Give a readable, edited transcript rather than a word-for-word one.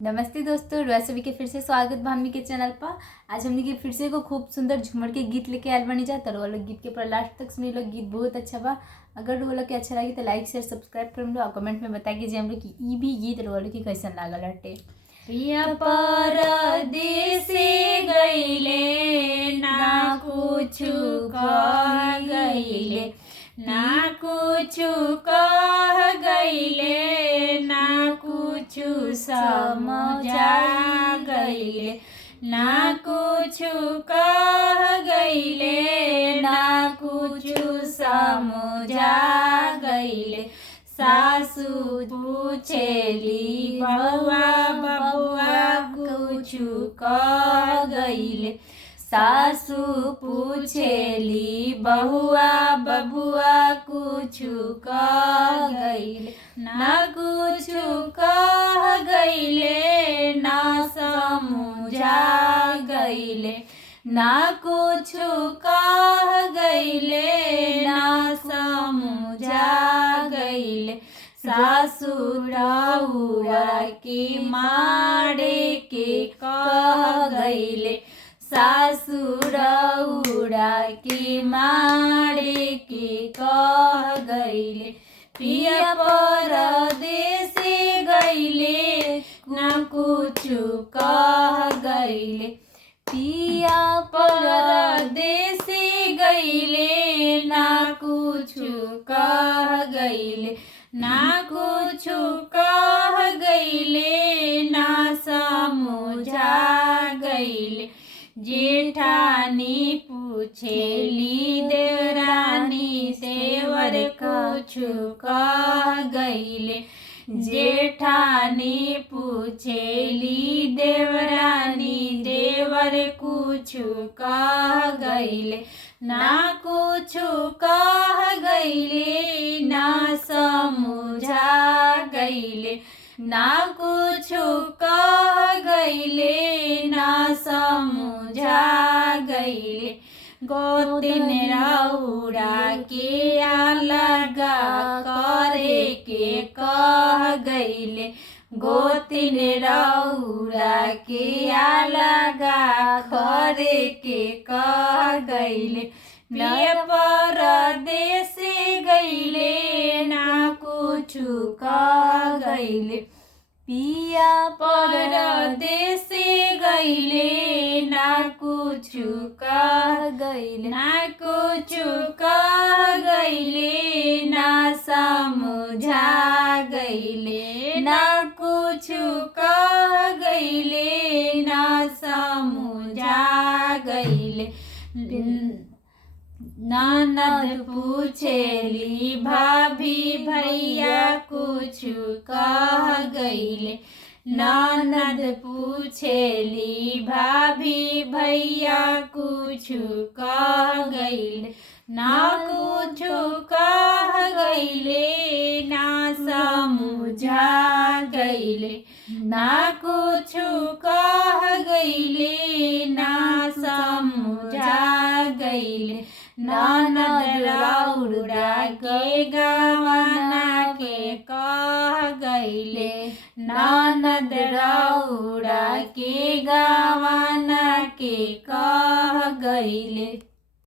नमस्ते दोस्तों, रुआ सभी के फिर से स्वागत बा हमनी के चैनल पर। आज हमनी के फिर से एगो खूब सुंदर झूमर के गीत लेके आयल बनी जाता। वो लोग गीत के पूरा लास्ट तक सुनी लोग। गीत बहुत अच्छा बा। अगर वो लोग के अच्छा लगे तो लाइक शेयर सब्सक्राइब कर लो और कमेंट में बता कीजिए हम लोग की ई भी गीत वो लोग की कैसन लागल हटे। पिया परदेसी गईले ना कुछु कह गईले, ना कुछु कह गईले, ना कुछु समझा गईले, ना कुछु कह गईले, ना कुछु समझा गईले। सासू पूछेली बउआ बबुआ कुछु कह गईले, सासू पूछेली बहुआ बबुआ कुछु कह गईले, ना कुछु कह गईले, ना समझा गईले, ना कुछु कह गईले, ना समझा गईले। सासुरउआ के मारे के कह गईले, सासुरउआ के मारे के कह गईले। पिया परदेसी गईले ना कुछु कह गईले, पिया परदेसी गईले ना कुछु कह गईले, ना कुछु कह गईले, ना समझा गईले। जेठानी पूछेली देवरानी देवर कुछु कह गईले, जेठानी पूछेली देवरानी देवर कुछु कह गईले, ना कुछु कह गईले, ना समझा गईले, ना कुछु कह गईले, ना समझा गईले। गोतिन रउरा के अलगा करे के कह गईले, गोतिन रउरा के अलगा करे के कह गईले। पिया परदेसी गईले ना कुछु कह गईले, पिया परदेसी गईले ना कुछु कह गईले, ना कुछु कह गईले, ना समझा गईले, ना कुछु कह गईले, ना समझा गईले। ननद पूछेली भाभी भैया कुछु कह गईले, ननद पूछेली भाभी भैया कुछु कह गईले, ना कुछु कह गईले, ना समझा गईले, ना